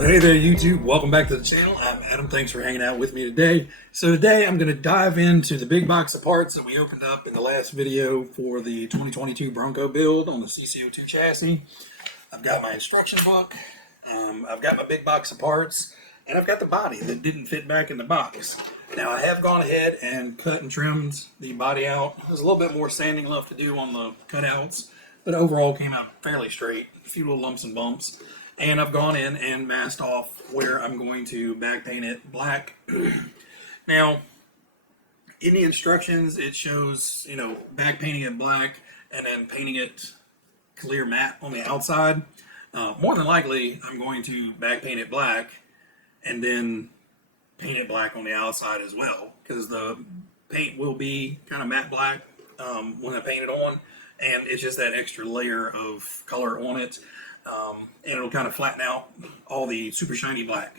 Well, hey there, YouTube. Welcome back to the channel. I'm Adam. Thanks for hanging out with me today. So today I'm going to dive into the big box of parts that we opened up in the last video for the 2022 Bronco build on the CC02 chassis. I've got my instruction book, I've got my big box of parts, and I've got the body that didn't fit back in the box. Now I have gone ahead and cut and trimmed the body out. There's a little bit more sanding left to do on the cutouts, but overall came out fairly straight. A few little lumps and bumps. And I've gone in and masked off where I'm going to back paint it black. Now, in the instructions, it shows, back painting it black and then painting it clear matte on the outside. More than likely, I'm going to back paint it black and then paint it black on the outside as well, because the paint will be kind of matte black when I paint it on, and it's just that extra layer of color on it. And it'll kind of flatten out all the super shiny black.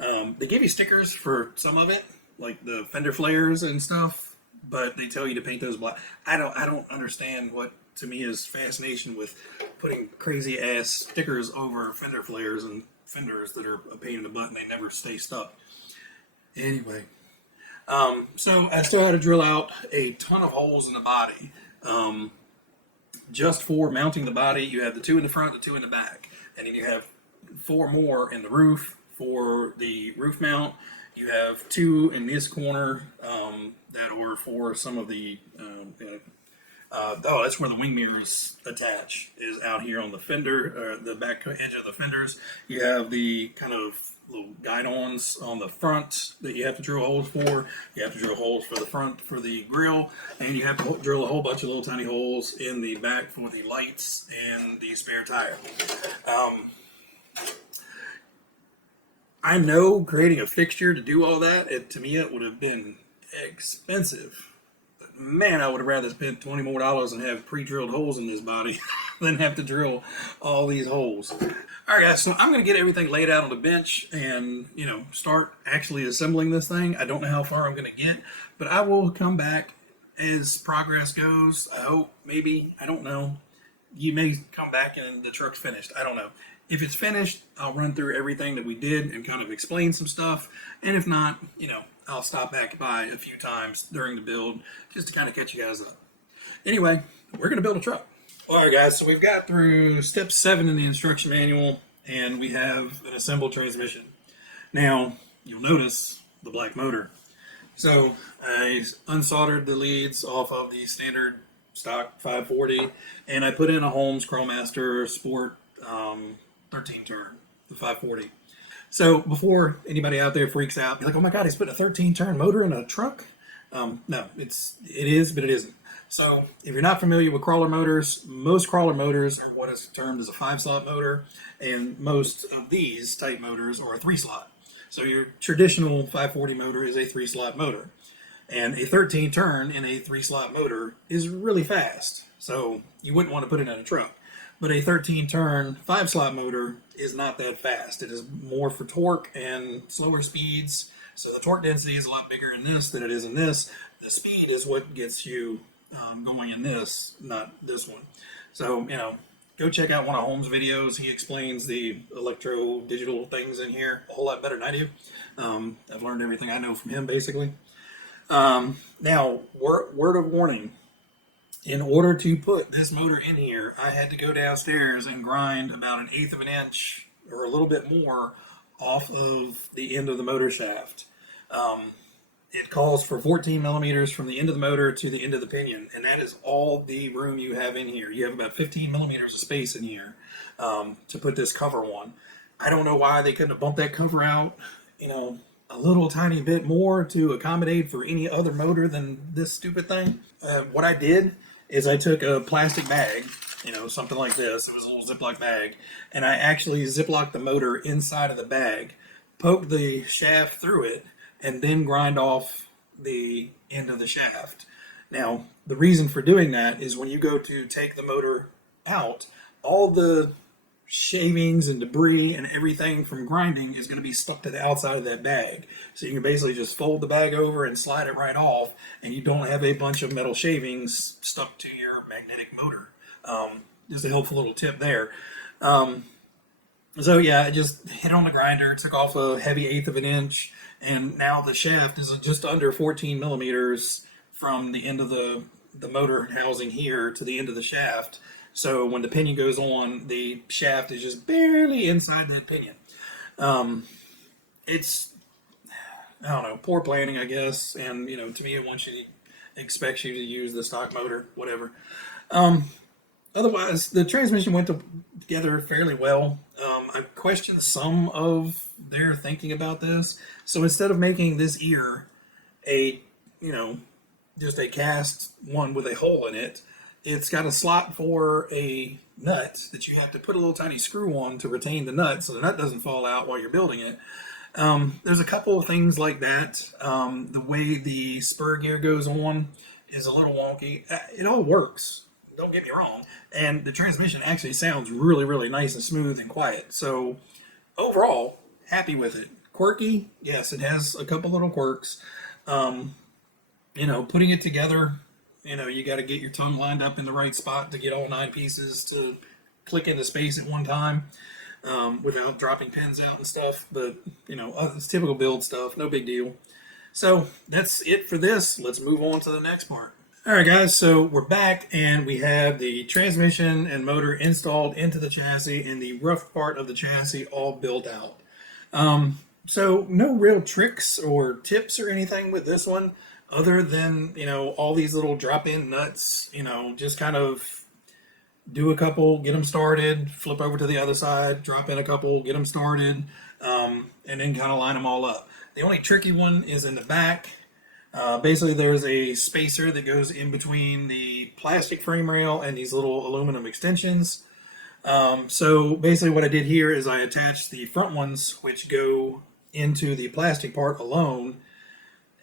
They give you stickers for some of it, like the fender flares and stuff, but they tell you to paint those black. I don't understand what to me is fascination with putting crazy ass stickers over fender flares and fenders that are a pain in the butt and they never stay stuck. Anyway, so I still had to drill out a ton of holes in the body. Just for mounting the body, you have the two in the front, the two in the back, and then you have four more in the roof for the roof mount. You have two in this corner that are for some of the that's where the wing mirrors attach, is out here on the fender, the back edge of the fenders. You have the kind of little guide-ons on the front that you have to drill holes for. You have to drill holes for the front for the grill, and you have to drill a whole bunch of little tiny holes in the back for the lights and the spare tire. I know creating a fixture to do all that at Tamiya would have been expensive. Man, I would have rather spent $20 more and have pre-drilled holes in this body than have to drill all these holes. All right, guys, so I'm going to get everything laid out on the bench and, start actually assembling this thing. I don't know how far I'm going to get, but I will come back as progress goes. I hope, maybe, I don't know. You may come back and the truck's finished. I don't know. If it's finished, I'll run through everything that we did and kind of explain some stuff. And if not, I'll stop back by a few times during the build just to kind of catch you guys up. Anyway, we're going to build a truck. All right, guys, so we've got through step 7 in the instruction manual, and we have an assembled transmission. Now, you'll notice the black motor. So I unsoldered the leads off of the standard stock 540, and I put in a Holmes Crowmaster Sport 13 turn, the 540. So before anybody out there freaks out, be like, oh my God, he's putting a 13 turn motor in a truck? No, it is, but it isn't. So if you're not familiar with crawler motors, most crawler motors are what is termed as a 5-slot motor, and most of these type motors are a 3-slot. So your traditional 540 motor is a 3-slot motor, and a 13 turn in a 3-slot motor is really fast. So you wouldn't want to put it in a truck. But a 13 turn 5-slot motor is not that fast. It is more for torque and slower speeds. So the torque density is a lot bigger in this than it is in this. The speed is what gets you going in this, not this one. So, go check out one of Holmes' videos. He explains the electro-digital things in here a whole lot better than I do. I've learned everything I know from him, basically. Now, word of warning. In order to put this motor in here, I had to go downstairs and grind about 1/8 of an inch or a little bit more off of the end of the motor shaft. It calls for 14 millimeters from the end of the motor to the end of the pinion, and that is all the room you have in here. You have about 15 millimeters of space in here to put this cover on. I don't know why they couldn't have bumped that cover out, a little tiny bit more to accommodate for any other motor than this stupid thing. What I did is I took a plastic bag, something like this. It was a little Ziploc bag, and I actually Ziplocked the motor inside of the bag, poked the shaft through it, and then grind off the end of the shaft. Now, the reason for doing that is when you go to take the motor out, all the shavings and debris and everything from grinding is going to be stuck to the outside of that bag. So you can basically just fold the bag over and slide it right off, and you don't have a bunch of metal shavings stuck to your magnetic motor. Just a helpful little tip there. So yeah, I just hit on the grinder, took off a heavy eighth of an inch, and now the shaft is just under 14 millimeters from the end of the motor housing here to the end of the shaft. So when the pinion goes on, the shaft is just barely inside that pinion. It's, I don't know, poor planning, I guess. And to me, it wants you to, expects you to use the stock motor, whatever. Otherwise, the transmission went together fairly well. I questioned some of their thinking about this. So instead of making this ear a, you know, just a cast one with a hole in it, it's got a slot for a nut that you have to put a little tiny screw on to retain the nut so the nut doesn't fall out while you're building it. There's a couple of things like that. The way the spur gear goes on is a little wonky. It all works, don't get me wrong. And the transmission actually sounds really, really nice and smooth and quiet. So overall, happy with it. Quirky, yes, it has a couple little quirks. Putting it together, you got to get your tongue lined up in the right spot to get all 9 pieces to click into space at one time without dropping pins out and stuff. But, it's typical build stuff, no big deal. So that's it for this. Let's move on to the next part. All right, guys, so we're back and we have the transmission and motor installed into the chassis and the rough part of the chassis all built out. So no real tricks or tips or anything with this one other than, all these little drop-in nuts, just kind of do a couple, get them started, flip over to the other side, drop in a couple, get them started, and then kind of line them all up. The only tricky one is in the back. Basically, there's a spacer that goes in between the plastic frame rail and these little aluminum extensions. So basically what I did here is I attached the front ones, which go into the plastic part alone.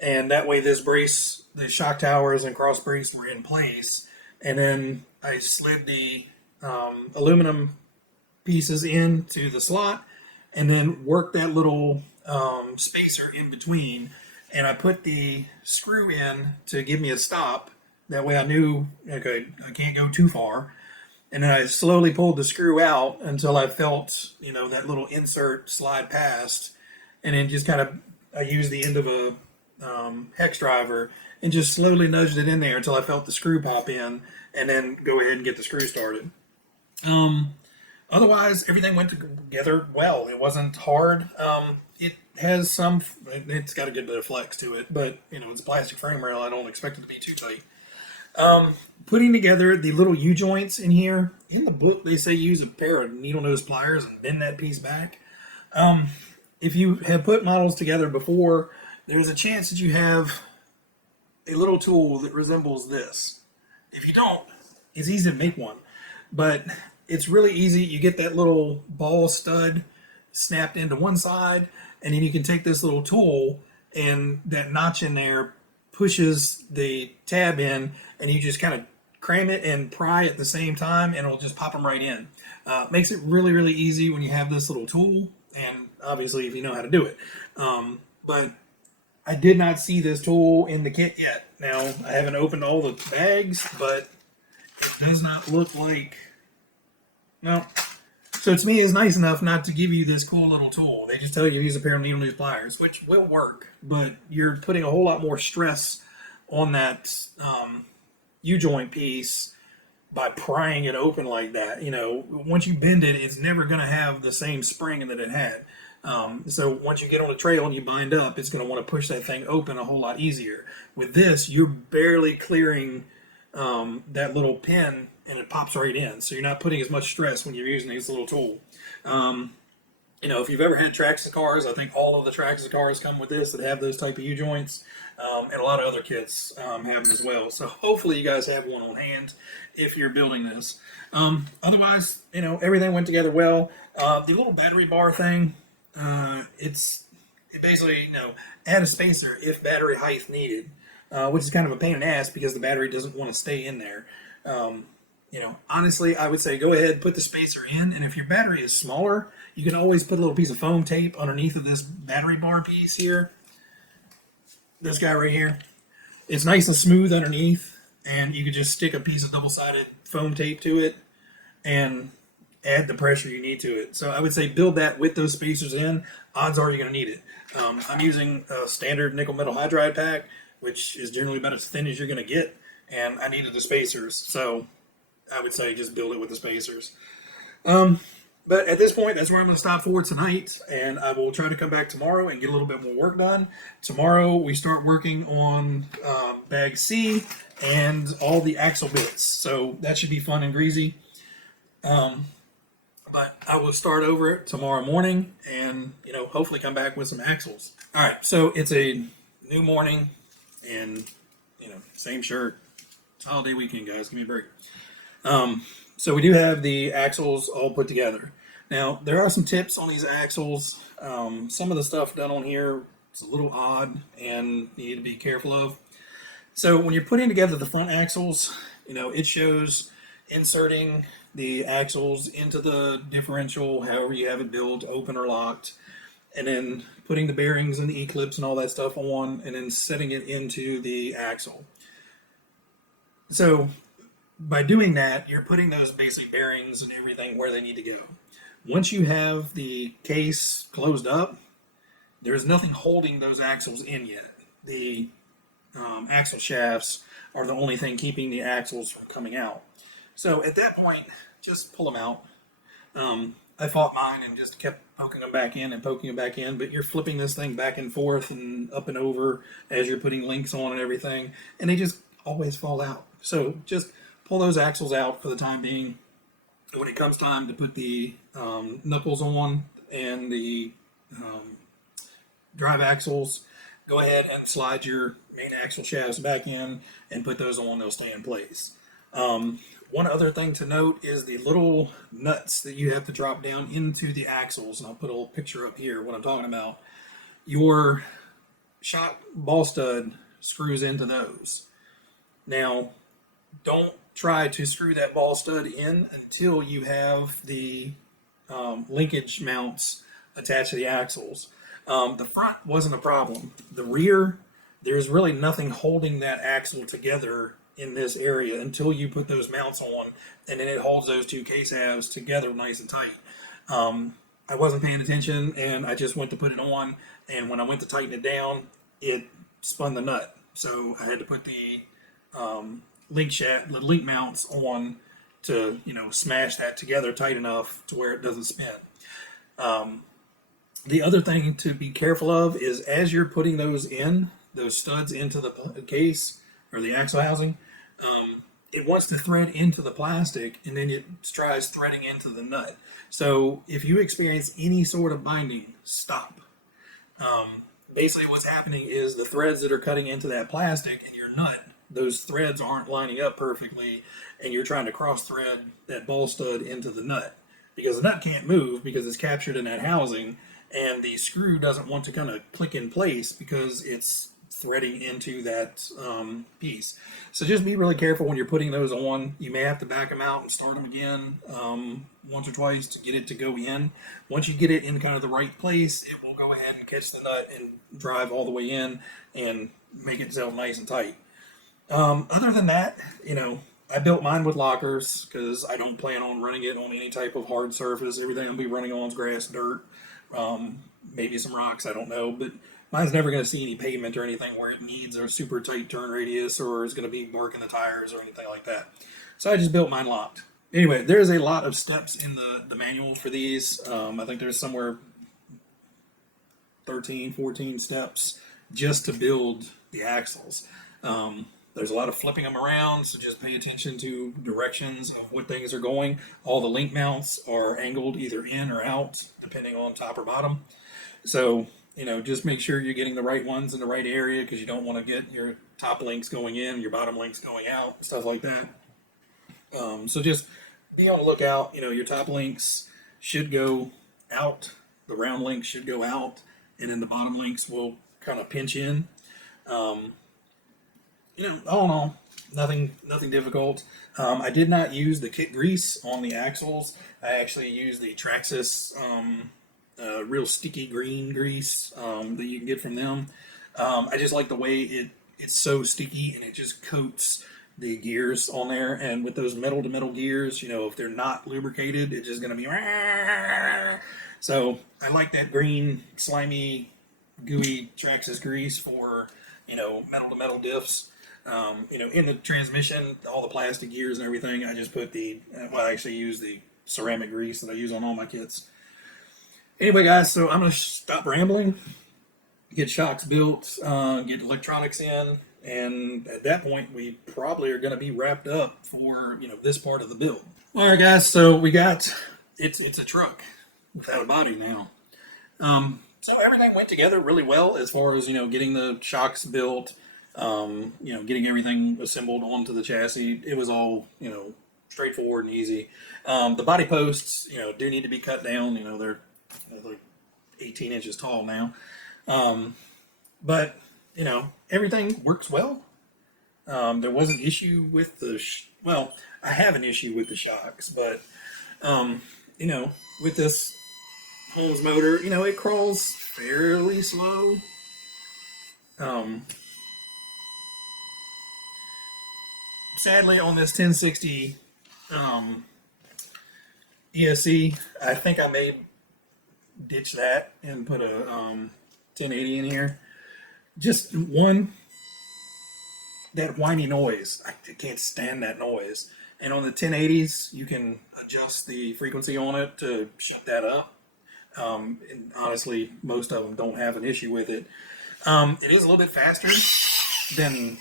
And that way this brace, the shock towers and cross brace were in place. And then I slid the aluminum pieces into the slot and then worked that little spacer in between. And I put the screw in to give me a stop. That way I knew, okay, I can't go too far. And then I slowly pulled the screw out until I felt, that little insert slide past. And then just kind of, I used the end of a hex driver and just slowly nudged it in there until I felt the screw pop in. And then go ahead and get the screw started. Otherwise, everything went together well. It wasn't hard. It has it's got a good bit of flex to it, but, it's a plastic frame rail. I don't expect it to be too tight. Putting together the little U-joints in here, in the book they say use a pair of needle nose pliers and bend that piece back. If you have put models together before, there's a chance that you have a little tool that resembles this. If you don't, it's easy to make one, but it's really easy. You get that little ball stud snapped into one side, and then you can take this little tool and that notch in there pushes the tab in, and you just kind of cram it and pry at the same time, and it'll just pop them right in. Makes it really, really easy when you have this little tool, and obviously if you know how to do it. But I did not see this tool in the kit yet. Now, I haven't opened all the bags, but it does not look like... No. So to me, it's nice enough not to give you this cool little tool. They just tell you to use a pair of needle nose pliers, which will work, but you're putting a whole lot more stress on that U-joint piece by prying it open like that. Once you bend it, it's never going to have the same spring that it had. So once you get on the trail and you bind up, it's going to want to push that thing open a whole lot easier. With this, you're barely clearing that little pin, and it pops right in. So you're not putting as much stress when you're using this little tool. If you've ever had Traxxas cars, I think all of the Traxxas cars come with this that have those type of U-joints, and a lot of other kits have them as well. So hopefully you guys have one on hand if you're building this. Otherwise, everything went together well. The little battery bar thing, it basically, add a spacer if battery height needed, which is kind of a pain in the ass because the battery doesn't want to stay in there. Honestly, I would say go ahead, put the spacer in, and if your battery is smaller, you can always put a little piece of foam tape underneath of this battery bar piece here. This guy right here. It's nice and smooth underneath, and you could just stick a piece of double-sided foam tape to it, and add the pressure you need to it. So I would say build that with those spacers in. Odds are you're going to need it. I'm using a standard nickel metal hydride pack, which is generally about as thin as you're going to get, and I needed the spacers. So I would say just build it with the spacers. But at this point, that's where I'm going to stop for tonight, and I will try to come back tomorrow and get a little bit more work done. Tomorrow, we start working on bag C and all the axle bits, so that should be fun and greasy. But I will start over it tomorrow morning, and hopefully come back with some axles. All right, so it's a new morning, and same shirt. It's holiday weekend, guys. Give me a break. So we do have the axles all put together. Now, there are some tips on these axles. Some of the stuff done on here is a little odd and you need to be careful of. So when you're putting together the front axles, it shows inserting the axles into the differential, however you have it built, open or locked, and then putting the bearings and the E-clips and all that stuff on, and then setting it into the axle. So by doing that, you're putting those basic bearings and everything where they need to go. Once you have the case closed up, there's nothing holding those axles in yet. The axle shafts are the only thing keeping the axles from coming out. So at that point, just pull them out. I fought mine and just kept poking them back in and poking them back in, but you're flipping this thing back and forth and up and over as you're putting links on and everything, and they just always fall out. So just pull those axles out for the time being. When it comes time to put the knuckles on and the drive axles, go ahead and slide your main axle shafts back in and put those on. They'll stay in place. One other thing to note is the little nuts that you have to drop down into the axles, and I'll put a little picture up here what I'm talking about. Your shock ball stud screws into those. Now, don't try to screw that ball stud in until you have the linkage mounts attached to the axles. The front wasn't a problem. The rear, there's really nothing holding that axle together in this area until you put those mounts on, and then it holds those two case halves together nice and tight. I wasn't paying attention, and I just went to put it on, and when I went to tighten it down, it spun the nut. So I had to put the link mounts on to smash that together tight enough to where it doesn't spin. The other thing to be careful of is as you're putting those studs into the case or the axle housing, it wants to thread into the plastic, and then it tries threading into the nut. So if you experience any sort of binding, stop. Basically what's happening is the threads that are cutting into that plastic and your nut, those threads aren't lining up perfectly, and you're trying to cross thread that ball stud into the nut because the nut can't move because it's captured in that housing, and the screw doesn't want to kind of click in place because it's threading into that piece. So just be really careful when you're putting those on. You may have to back them out and start them again once or twice to get it to go in. Once you get it in kind of the right place, it will go ahead and catch the nut and drive all the way in and make itself nice and tight. Other than that, I built mine with lockers because I don't plan on running it on any type of hard surface. Everything I'll be running on is grass, dirt, maybe some rocks, I don't know, but mine's never going to see any pavement or anything where it needs a super tight turn radius or is going to be marking the tires or anything like that. So I just built mine locked. Anyway, there's a lot of steps in the manual for these. I think there's somewhere 13, 14 steps just to build the axles. There's a lot of flipping them around, so just pay attention to directions of what things are going. All the link mounts are angled either in or out, depending on top or bottom. So, just make sure you're getting the right ones in the right area because you don't want to get your top links going in, your bottom links going out, stuff like that. So just be on the lookout. Your top links should go out, the round links should go out, and then the bottom links will kind of pinch in. All in all, nothing difficult. I did not use the kit grease on the axles. I actually used the Traxxas real sticky green grease that you can get from them. I just like the way it's so sticky and it just coats the gears on there, and with those metal to metal gears, you know, if they're not lubricated, it's just going to be. So I like that green, slimy, gooey Traxxas grease for, you know, metal to metal diffs. You know, in the transmission, all the plastic gears and everything, I just put I actually use the ceramic grease that I use on all my kits. Anyway, guys, so I'm going to stop rambling, get shocks built, get electronics in, and at that point, we probably are going to be wrapped up for, you know, this part of the build. All right, guys, so it's a truck without a body now. So everything went together really well as far as, you know, getting the shocks built, you know, getting everything assembled onto the chassis. It was all, you know, straightforward and easy. The body posts, you know, do need to be cut down. You know, they're like 18 inches tall now. But, you know, everything works well. There was an issue with well, I have an issue with the shocks, but, you know, with this Holmes motor, you know, it crawls fairly slow. Sadly, on this 1060 ESC, I think I may ditch that and put a 1080 in here. Just one, that whiny noise. I can't stand that noise. And on the 1080s, you can adjust the frequency on it to shut that up. And honestly, most of them don't have an issue with it. It is a little bit faster than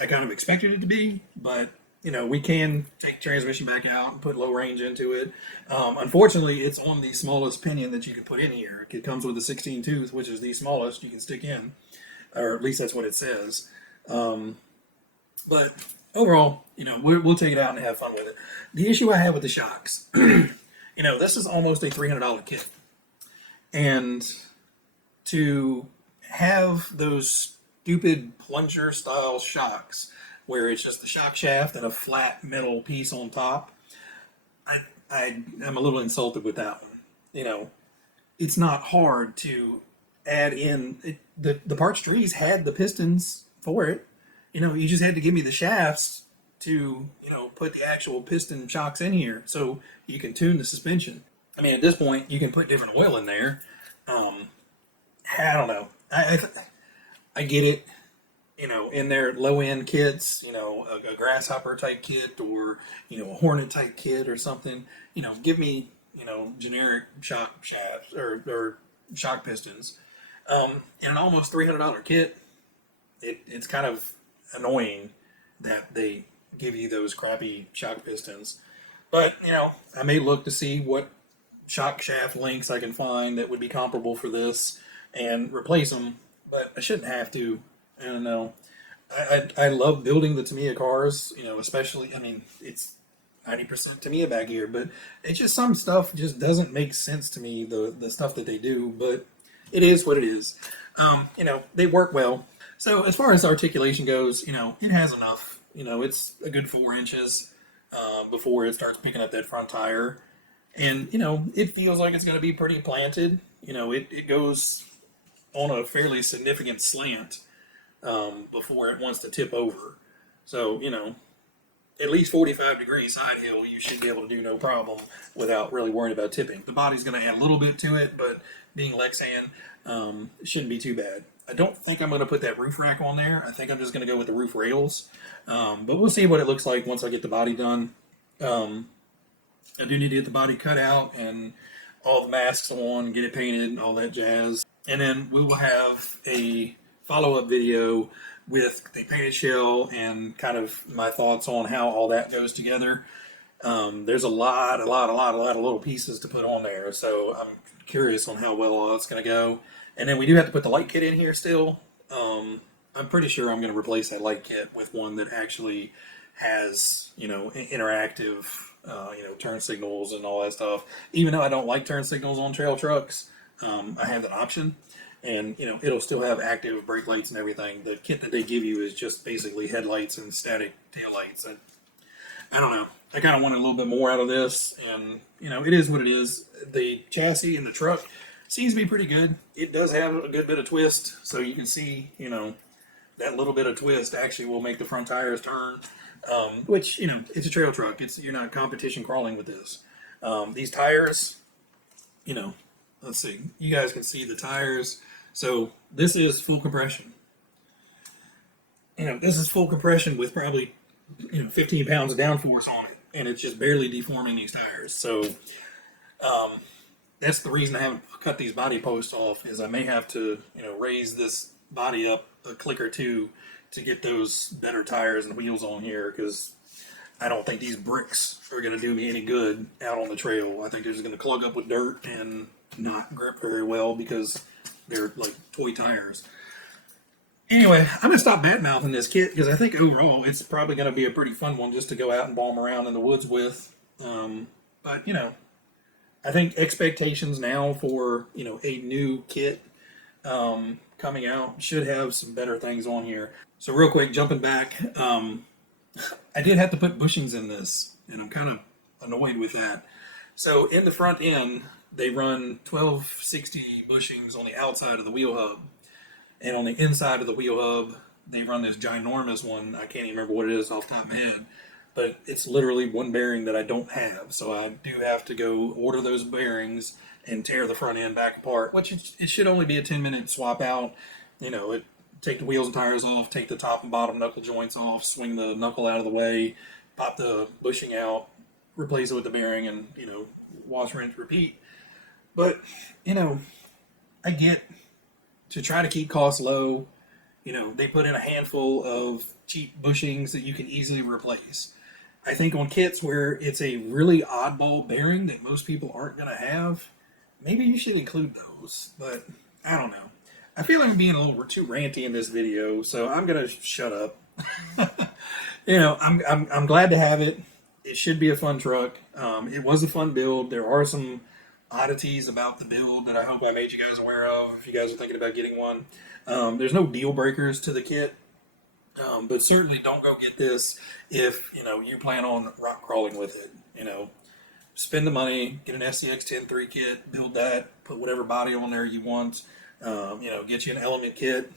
I kind of expected it to be, but you know, we can take transmission back out and put low range into it. Unfortunately, it's on the smallest pinion that you can put in here. It comes with a 16 tooth, which is the smallest you can stick in, or at least that's what it says. But overall, you know, we'll take it out and have fun with it. The issue I have with the shocks, you know, this is almost a $300 kit, and to have those stupid plunger style shocks where it's just the shock shaft and a flat metal piece on top, I'm a little insulted with that one. You know, it's not hard to add in the parts trees had the pistons for it. You know, you just had to give me the shafts to, you know, put the actual piston shocks in here so you can tune the suspension. I mean, at this point, you can put different oil in there. I don't know. I get it. You know, in their low-end kits, you know, a grasshopper type kit or, you know, a hornet type kit or something, you know, give me, you know, generic shock shafts or shock pistons. In an almost $300 kit, it's kind of annoying that they give you those crappy shock pistons. But, you know, I may look to see what shock shaft links I can find that would be comparable for this and replace them, but I shouldn't have to. I don't know. I love building the Tamiya cars, you know, especially, I mean, it's 90% Tamiya back here, but it's just some stuff just doesn't make sense to me, the stuff that they do, but it is what it is. You know, they work well. So as far as articulation goes, you know, it has enough. You know, it's a good 4 inches before it starts picking up that front tire. And, you know, it feels like it's going to be pretty planted. You know, it goes on a fairly significant slant before it wants to tip over. So, you know, at least 45 degrees side hill, you should be able to do no problem without really worrying about tipping. The body's going to add a little bit to it, but being Lexan, it shouldn't be too bad. I don't think I'm going to put that roof rack on there. I think I'm just going to go with the roof rails. But we'll see what it looks like once I get the body done. I do need to get the body cut out and all the masks on, get it painted, and all that jazz. And then we will have a follow-up video with the painted shell and kind of my thoughts on how all that goes together. There's a lot of little pieces to put on there, so I'm curious on how well all that's going to go. And then we do have to put the light kit in here still. I'm pretty sure I'm going to replace that light kit with one that actually has, you know, interactive, you know, turn signals and all that stuff. Even though I don't like turn signals on trail trucks, I have that option. And, you know, it'll still have active brake lights and everything. The kit that they give you is just basically headlights and static taillights. I don't know. I kind of want a little bit more out of this. And, you know, it is what it is. The chassis and the truck seems to be pretty good. It does have a good bit of twist. So you can see, you know, that little bit of twist actually will make the front tires turn. Which, you know, it's a trail truck. You're not competition crawling with this. These tires, you know, let's see. You guys can see the tires. So this is full compression. You know, this is full compression with probably, you know, 15 pounds of downforce on it, and it's just barely deforming these tires. So that's the reason I haven't cut these body posts off, is I may have to, you know, raise this body up a click or two to get those better tires and wheels on here, because I don't think these bricks are going to do me any good out on the trail. I think they're just going to clog up with dirt and not grip very well because they're like toy tires. Anyway, I'm going to stop bad-mouthing this kit because I think overall it's probably going to be a pretty fun one just to go out and bomb around in the woods with. But, you know, I think expectations now for, you know, a new kit coming out should have some better things on here. So real quick, jumping back, I did have to put bushings in this, and I'm kind of annoyed with that. So in the front end, they run 1260 bushings on the outside of the wheel hub. And on the inside of the wheel hub, they run this ginormous one. I can't even remember what it is off the top of my head. But it's literally one bearing that I don't have. So I do have to go order those bearings and tear the front end back apart, which it should only be a 10-minute swap out. You know, take the wheels and tires off, take the top and bottom knuckle joints off, swing the knuckle out of the way, pop the bushing out, replace it with the bearing, and, you know, wash, rinse, repeat. But, you know, I get to try to keep costs low. You know, they put in a handful of cheap bushings that you can easily replace. I think on kits where it's a really oddball bearing that most people aren't going to have, maybe you should include those. But I don't know. I feel like I'm being a little too ranty in this video, so I'm going to shut up. You know, I'm glad to have it. It should be a fun truck. It was a fun build. There are some oddities about the build that I hope I made you guys aware of if you guys are thinking about getting one. There's no deal breakers to the kit, but certainly don't go get this if, you know, you plan on rock crawling with it. You know, spend the money, get an SCX 10.3 kit, build that, put whatever body on there you want. You know, get you an element kit,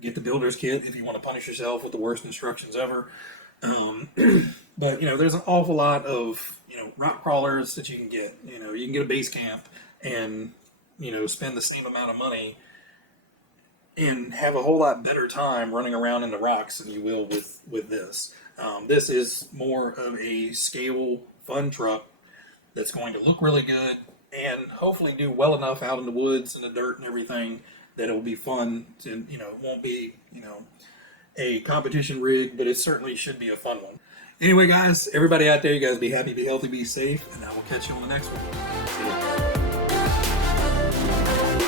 get the builder's kit if you want to punish yourself with the worst instructions ever. But, you know, there's an awful lot of, you know, rock crawlers that you can get. You know, you can get a base camp and, you know, spend the same amount of money and have a whole lot better time running around in the rocks than you will with this. This is more of a scale, fun truck that's going to look really good and hopefully do well enough out in the woods and the dirt and everything that it will be fun to, you know, it won't be, you know, a competition rig, but it certainly should be a fun one. Anyway, guys, everybody out there, you guys be happy, be healthy, be safe, and I will catch you on the next one. See ya.